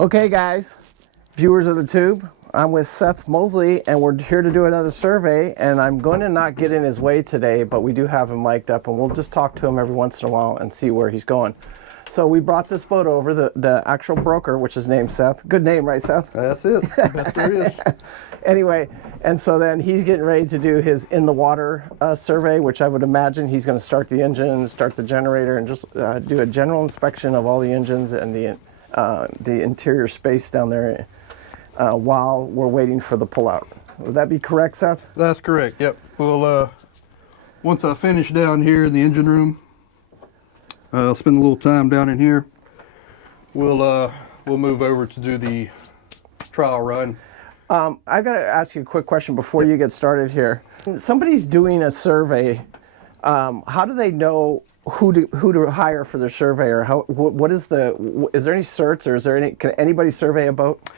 Okay guys, viewers of the tube, I'm with Seth Mosley and we're here to do another survey, and I'm going to not get in his way today, but we do have him mic'd up and we'll just talk to him every once in a while and see where he's going. So we brought this boat over, the actual broker, which is named Seth. Good name, right Seth? That's it, best there is. Anyway, and so then he's getting ready to do his in the water survey, which I would imagine he's going to start the engine, start the generator, and just do a general inspection of all the engines and the interior space down there while we're waiting for the pullout. Would that be correct, Seth? That's correct, yep. We'll, once I finish down here in the engine room, I'll spend a little time down in here. We'll move over to do the trial run. I've got to ask you a quick question before you get started here. Somebody's doing a survey. How do they know who to hire for their survey, or what is there any certs, or is there any, can anybody survey a boat?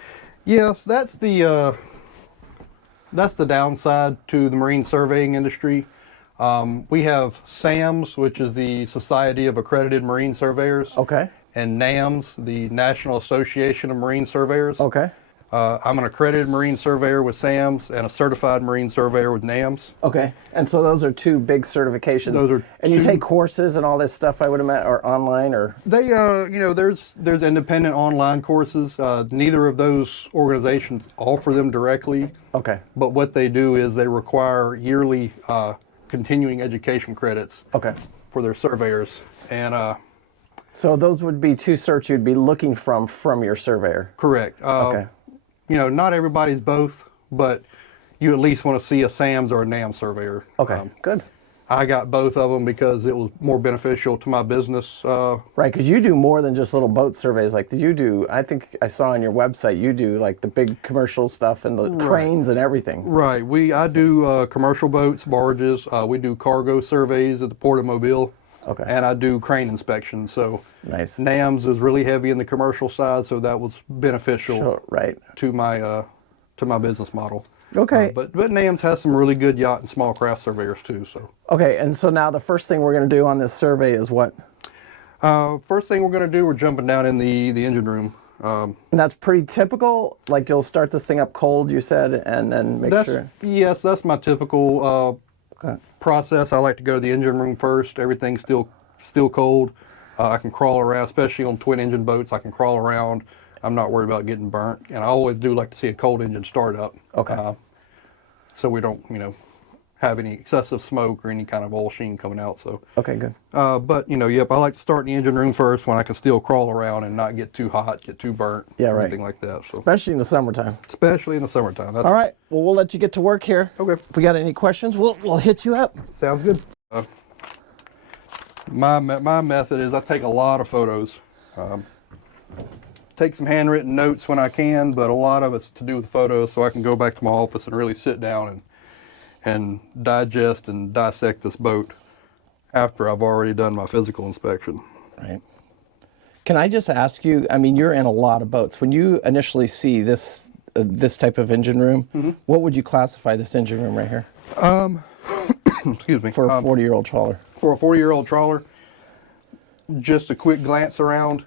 Yes, that's the downside to the marine surveying industry. We have SAMS, which is the Society of Accredited Marine Surveyors. Okay. And NAMS, the National Association of Marine Surveyors. Okay. I'm an accredited marine surveyor with SAMS and a certified marine surveyor with NAMS. Okay, and so those are two big certifications. Those are and you take courses and all this stuff, I would imagine, or online, or they, you know, there's independent online courses. Neither of those organizations offer them directly. Okay. But what they do is they require yearly continuing education credits. Okay. For their surveyors, and so those would be two certs you'd be looking from your surveyor. Correct. Okay. You know, not everybody's both, but you at least want to see a SAMS or a NAM surveyor. Okay, good. I got both of them because it was more beneficial to my business. Right, because you do more than just little boat surveys. Like you do, I think I saw on your website, you do like the big commercial stuff and the cranes and everything. Right. I do commercial boats, barges. We do cargo surveys at the Port of Mobile. Okay. And I do crane inspections. So nice. NAMS is really heavy in the commercial side, so that was beneficial to my business model. Okay. But NAMS has some really good yacht and small craft surveyors too. So. Okay, and so now the first thing we're going to do on this survey is what? First thing we're going to do, we're jumping down in the engine room. And that's pretty typical? Like you'll start this thing up cold, you said, and then make sure? Yes, that's my typical process. I like to go to the engine room first. Everything's still cold. I can crawl around, especially on twin engine boats. I can crawl around. I'm not worried about getting burnt. And I always do like to see a cold engine start up. Okay. So we don't, you know, have any excessive smoke or any kind of oil sheen coming out. So. Okay, good. But you know, yep, I like to start in the engine room first when I can still crawl around and not get too hot, get too burnt, anything like that. So. Especially in the summertime. Especially in the summertime. All right. Well, we'll let you get to work here. Okay. If we got any questions, we'll hit you up. Sounds good. My method is I take a lot of photos. Take some handwritten notes when I can, but a lot of it's to do with photos, so I can go back to my office and really sit down and digest and dissect this boat after I've already done my physical inspection. Right. Can I just ask you, I mean, you're in a lot of boats. When you initially see this type of engine room, what would you classify this engine room right here? Excuse me. For a 40-year-old trawler. For a 40-year-old trawler, just a quick glance around,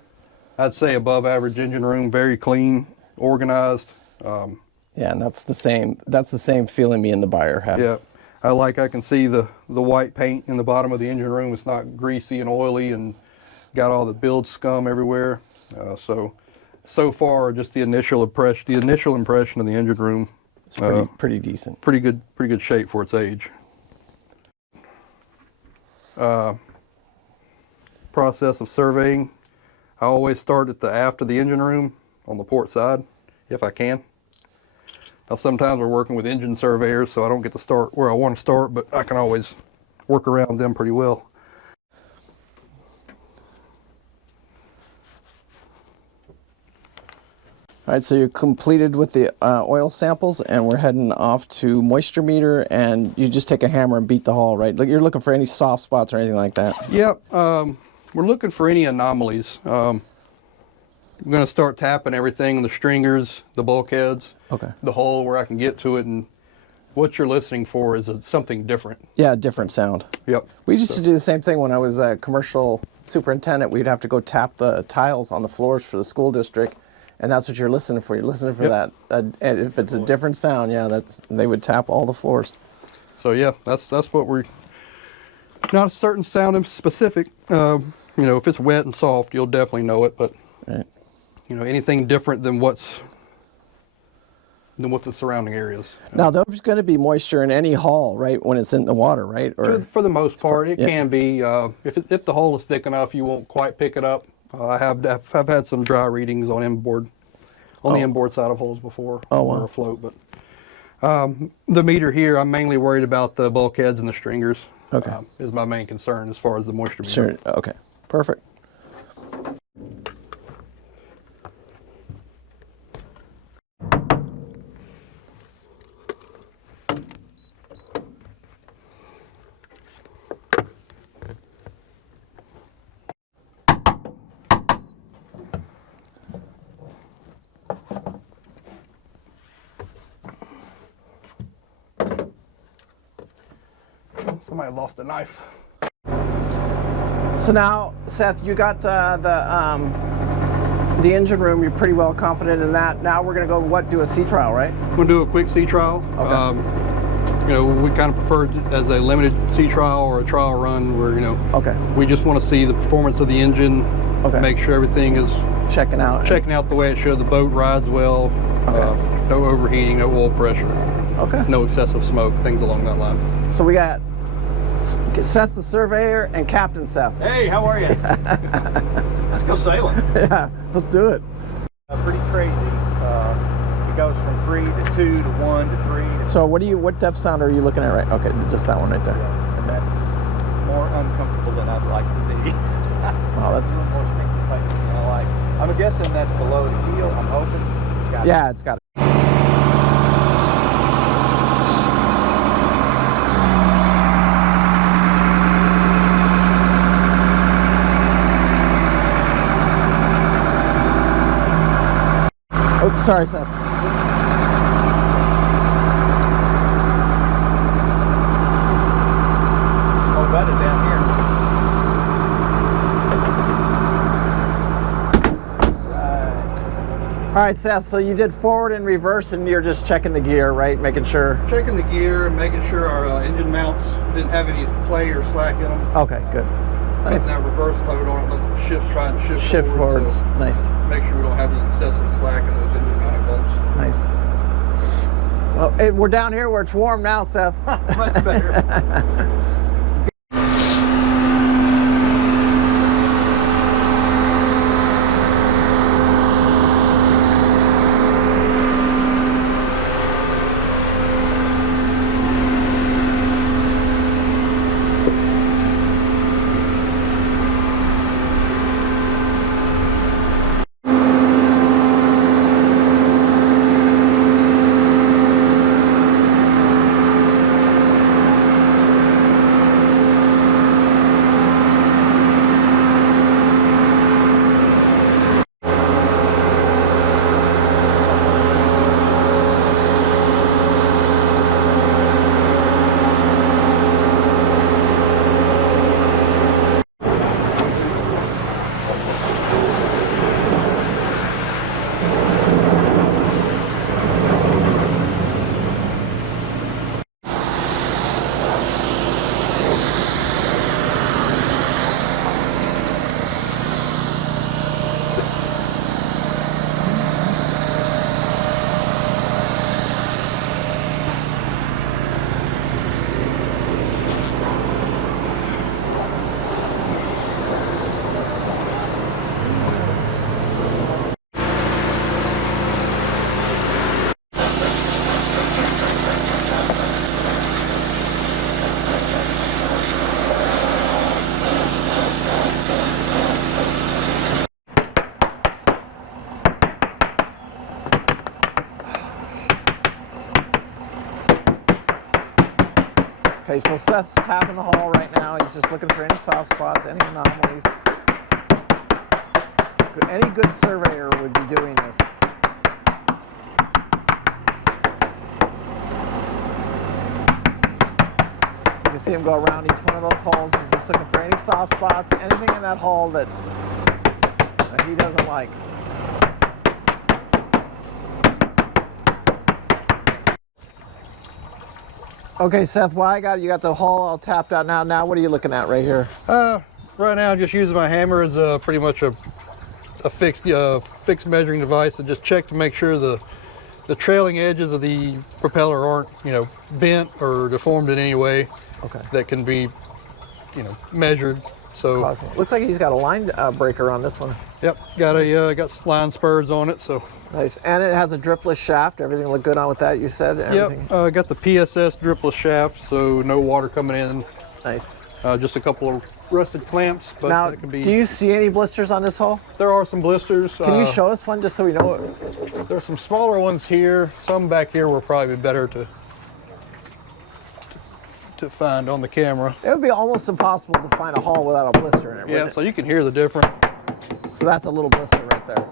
I'd say above average engine room, very clean, organized. Yeah, and that's the same feeling me and the buyer have. Yeah, I can see the white paint in the bottom of the engine room. It's not greasy and oily and got all the bilge scum everywhere. So far, just the initial impression of the engine room. It's pretty decent. Pretty good shape for its age. Process of surveying. I always start at the aft of the engine room on the port side, if I can. Now sometimes we're working with engine surveyors, so I don't get to start where I want to start, but I can always work around them pretty well. All right, so you're completed with the oil samples, and we're heading off to moisture meter, and you just take a hammer and beat the hull, right? You're looking for any soft spots or anything like that? Yep, we're looking for any anomalies. I'm going to start tapping everything, the stringers, the bulkheads, the hull where I can get to it, and what you're listening for is something different. Yeah, different sound. Yep. We used to do the same thing when I was a commercial superintendent. We'd have to go tap the tiles on the floors for the school district, And that's what you're listening for. You're listening for that. And if it's a different sound, yeah, they would tap all the floors. So yeah, that's what we're, not a certain sound in specific. You know, if it's wet and soft, you'll definitely know it, but Right. you know, anything different than what the surrounding areas. Now, there's going to be moisture in any hull, right, when it's in the water, right? Or For the most part, it yeah. can be. If the hull is thick enough, you won't quite pick it up. I have had some dry readings on the inboard side of hulls before. Oh, Or wow. afloat, but the meter here, I'm mainly worried about the bulkheads and the stringers. Okay. Is my main concern as far as the moisture meter. Sure. Okay. Perfect. Somebody lost a knife. So now, Seth, you got the engine room. You're pretty well confident in that. Now we're going to go do a sea trial, right? We'll do a quick sea trial. Okay. You know, we kind of prefer it as a limited sea trial or a trial run where, you know, Okay. we just want to see the performance of the engine, Okay. make sure everything is Checking out. the way it should. The boat rides well, Okay. no overheating, no oil pressure, Okay. no excessive smoke, things along that line. So we got Seth the Surveyor and Captain Seth. Hey, how are you? Let's go sailing. Yeah, let's do it. Pretty crazy. It goes from 3 to 2 to 1 to 3. So what depth sound are you looking at right? Okay, just that one right there. And that's more uncomfortable than I'd like to be. Wow, that's a little more stinky type than I like. I'm guessing that's below the keel. I'm hoping it's got. yeah, it's got it. Oops, sorry, Seth. Oh, better down here. All right, Seth, so you did forward and reverse, and you're just checking the gear, right? Making sure. Checking the gear and making sure our engine mounts didn't have any play or slack in them. Okay, good. Putting Nice. that reverse load on it, let's try and shift Shift forward. forwards. So Nice. make sure we don't have any excessive slack in those engine mounting bolts. Nice. Well, hey, we're down here where it's warm now, Seth. Much better. Okay, so Seth's tapping the hull right now. He's just looking for any soft spots, any anomalies. Any good surveyor would be doing this. So you can see him go around each one of those holes. He's just looking for any soft spots, anything in that hull that he doesn't like. Okay, Seth, while you got the hull all tapped out now. Now what are you looking at right here? Right now I'm just using my hammer as pretty much a fixed measuring device to just check to make sure the trailing edges of the propeller aren't, bent or deformed in any way. Okay. That can be, measured. So Awesome. Looks like he's got a line breaker on this one. Yep, got line spurs on it. So Nice. And it has a dripless shaft. Everything looked good on with that, you said? Everything? Yep, got the PSS dripless shaft, so no water coming in. Nice. Just a couple of rusted clamps, but Now, that can be. do you see any blisters on this hull? There are some blisters. Can you show us one just so we know it? There's some smaller ones here. Some back here will probably be better to find on the camera. It would be almost impossible to find a hull without a blister in it, Yeah, wouldn't it? so you can hear the difference. So that's a little blister right there.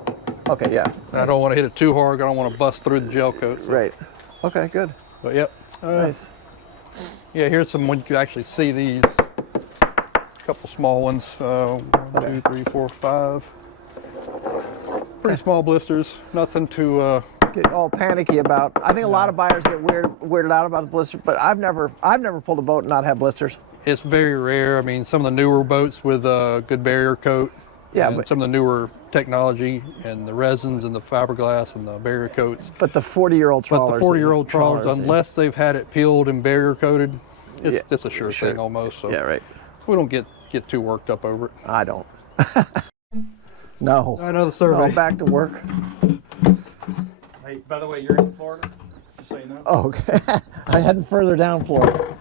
Okay, yeah. I don't want to hit it too hard. I don't want to bust through the gel coat. So. Right. Okay, good. But yep. Nice. Yeah, here's some when you can actually see these. A couple small ones. 1, 2, 3, 4, 5. Pretty small blisters. Nothing to. Get all panicky about. I think a lot of buyers get weirded out about the blister, but I've never pulled a boat and not had blisters. It's very rare. I mean, some of the newer boats with a good barrier coat. Yeah, and but some of the newer technology and the resins and the fiberglass and the barrier coats. but the 40-year-old trawlers. But the 40-year-old trawlers, yeah. unless they've had it peeled and barrier coated, it's a sure thing almost. So Yeah, right. we don't get too worked up over it. I don't. No. Another survey. No, back to work. Hey, by the way, you're in Florida, just so you know. Oh, okay. I'm heading further down Florida.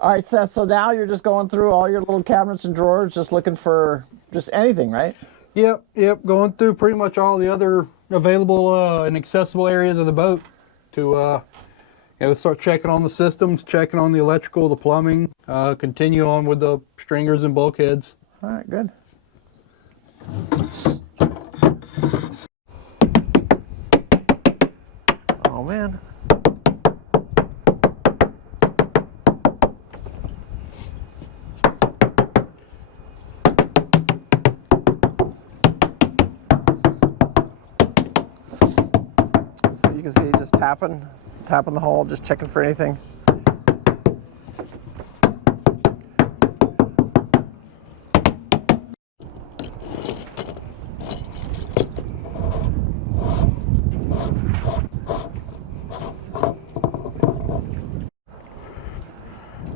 All right, Seth, so now you're just going through all your little cabinets and drawers, just looking for just anything, right? Yep. Going through pretty much all the other available and accessible areas of the boat to start checking on the systems, checking on the electrical, the plumbing, continue on with the stringers and bulkheads. All right, good. Oh, man. So you can see just tapping the hull, just checking for anything.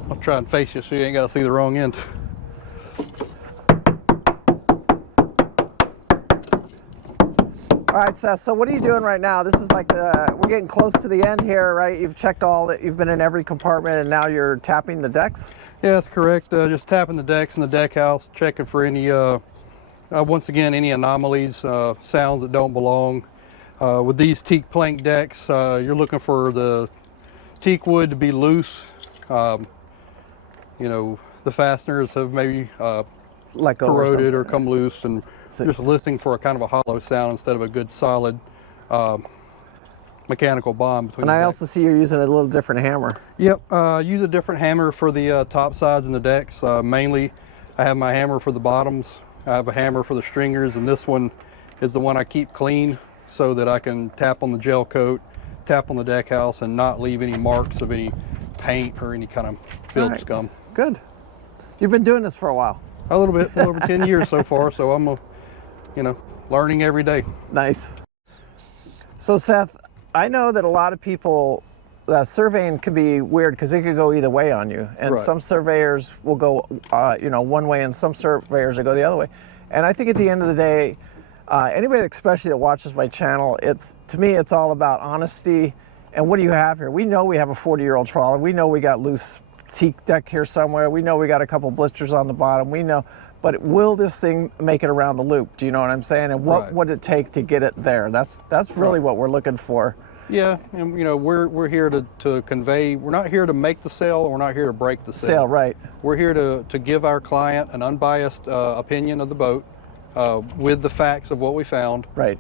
I'll try and face you so you ain't got to see the wrong end. All right, Seth, so what are you doing right now? This is like we're getting close to the end here, right? You've checked you've been in every compartment and now you're tapping the decks? Yeah, that's correct. Just tapping the decks and the deck house, checking for any, once again, any anomalies, sounds that don't belong. With these teak plank decks, you're looking for the teak wood to be loose. The fasteners have maybe Let go corroded or or come loose, and just listening for a kind of a hollow sound instead of a good solid mechanical bond between And the I decks. also see you're using a little different hammer. Yep, use a different hammer for the top sides and the decks. Mainly, I have my hammer for the bottoms. I have a hammer for the stringers, and this one is the one I keep clean so that I can tap on the gel coat, tap on the deck house, and not leave any marks of any paint or any kind of build Alright. scum. Good. You've been doing this for a while. A little bit, over 10 years so far, so I'm, learning every day. Nice. So Seth, I know that a lot of people, surveying can be weird because it could go either way on you. And Right. some surveyors will go, one way and some surveyors will go the other way. And I think at the end of the day, anybody especially that watches my channel, to me, it's all about honesty. And what do you have here? We know we have a 40-year-old trawler. We know we got loose teak deck here somewhere. We know we got a couple blisters on the bottom. We know, but will this thing make it around the loop? Do you know what I'm saying? And what Right. would it take to get it there? That's really Right. what we're looking for. Yeah, and we're here to convey. We're not here to make the sale. We're not here to break the sale. Sale, right? We're here to give our client an unbiased opinion of the boat with the facts of what we found. Right.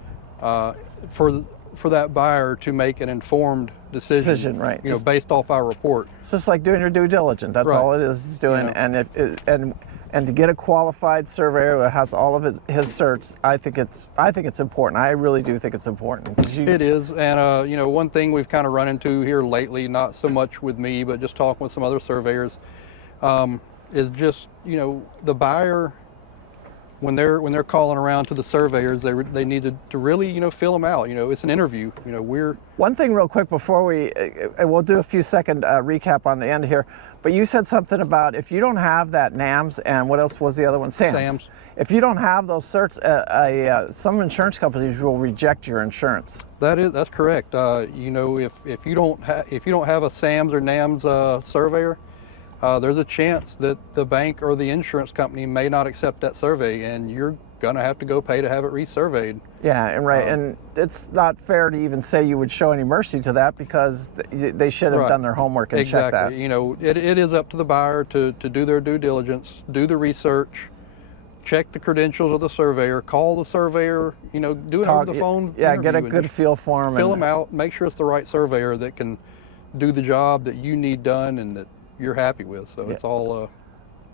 For that buyer to make an informed decision. Right. Based off our report. It's just like doing your due diligence. That's Right. all it is doing. Yeah. And And to get a qualified surveyor that has all of his certs, I think it's important. I really do think it's important. It is, and you know, one thing we've kind of run into here lately, not so much with me, but just talking with some other surveyors, is just, you know, the buyer, when they're calling around to the surveyors, they need to really, you know, fill them out. You know, it's an interview. You know, One thing real quick before we'll do a few second recap on the end here, but you said something about if you don't have that NAMS, and what else was the other one? SAMS. If you don't have those certs, some insurance companies will reject your insurance. That's correct. You know, if you don't have a SAMS or NAMS surveyor, there's a chance that the bank or the insurance company may not accept that survey, and you're gonna have to go pay to have it resurveyed. Yeah, and right, and it's not fair to even say you would show any mercy to that, because they should have done their homework and checked that. Exactly. You know, it is up to the buyer to do their due diligence, do the research, check the credentials of the surveyor, call the surveyor, you know, do it over the phone. Yeah, get a good feel for them. Fill them out, make sure it's the right surveyor that can do the job that you need done and that you're happy with. So it's all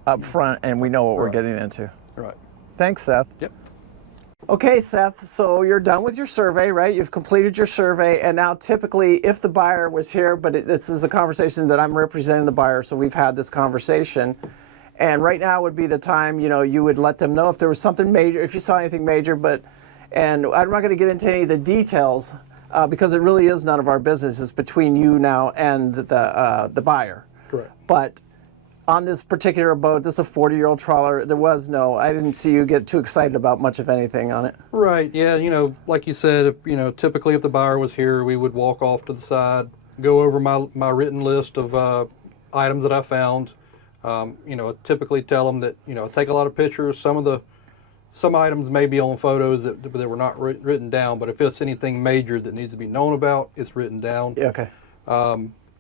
up front, and we know what we're getting into. Right. Thanks, Seth. Yep. Okay, Seth, so you're done with your survey, right? You've completed your survey, and now typically if the buyer was here, but this is a conversation that I'm representing the buyer, so we've had this conversation, and right now would be the time, you know, you would let them know if there was something major, if you saw anything major, and I'm not going to get into any of the details because it really is none of our business. It's between you now and the buyer. Correct. But on this particular boat, this is a 40-year-old trawler, I didn't see you get too excited about much of anything on it. Right, yeah, you know, like you said, typically if the buyer was here, we would walk off to the side, go over my written list of items that I found. You know, typically tell them that, you know, take a lot of pictures. Some items may be on photos that were not written down, but if it's anything major that needs to be known about, it's written down. Yeah, okay.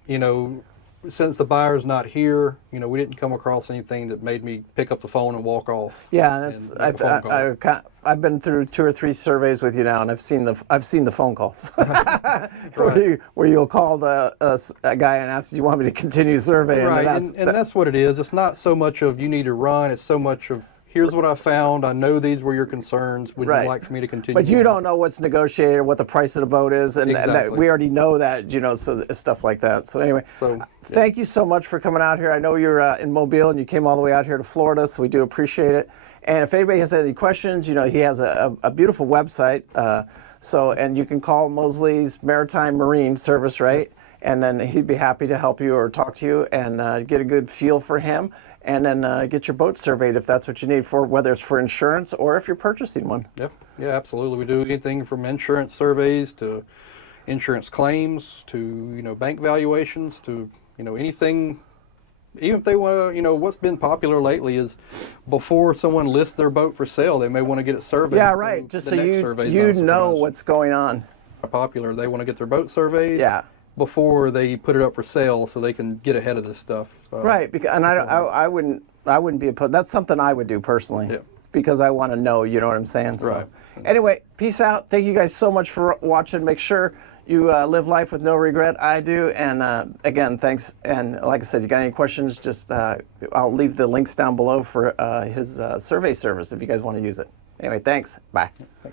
You know, since the buyer's not here, you know, we didn't come across anything that made me pick up the phone and walk off. Yeah, I've been through 2 or 3 surveys with you now, and I've seen the phone calls where you'll call a guy and ask, "Do you want me to continue surveying?" Right, and that's what it is. It's not so much of you need to run. It's so much of, here's what I found. I know these were your concerns. Would you like for me to continue? But you don't know what's negotiated, what the price of the boat is, and we already know that, you know, so stuff like that. So anyway, thank you so much for coming out here. I know you're in Mobile and you came all the way out here to Florida, so we do appreciate it. And if anybody has any questions, you know, he has a beautiful website. And you can call Mosley's Maritime Marine Service, right? And then he'd be happy to help you or talk to you and get a good feel for him. And then get your boat surveyed if that's what you need for, whether it's for insurance or if you're purchasing one. Yep. Yeah, absolutely. We do anything from insurance surveys to insurance claims to, you know, bank valuations to, you know, anything. Even if they want to, you know, what's been popular lately is before someone lists their boat for sale, they may want to get it surveyed. Yeah, right. Just so you know what's going on. Popular. They want to get their boat surveyed. Yeah. Before they put it up for sale, so they can get ahead of this stuff. Right, and I wouldn't be opposed. That's something I would do personally, because I want to know. You know what I'm saying? So, right. Anyway, peace out. Thank you guys so much for watching. Make sure you live life with no regret. I do. And again, thanks. And like I said, you got any questions? Just I'll leave the links down below for his survey service if you guys want to use it. Anyway, thanks. Bye.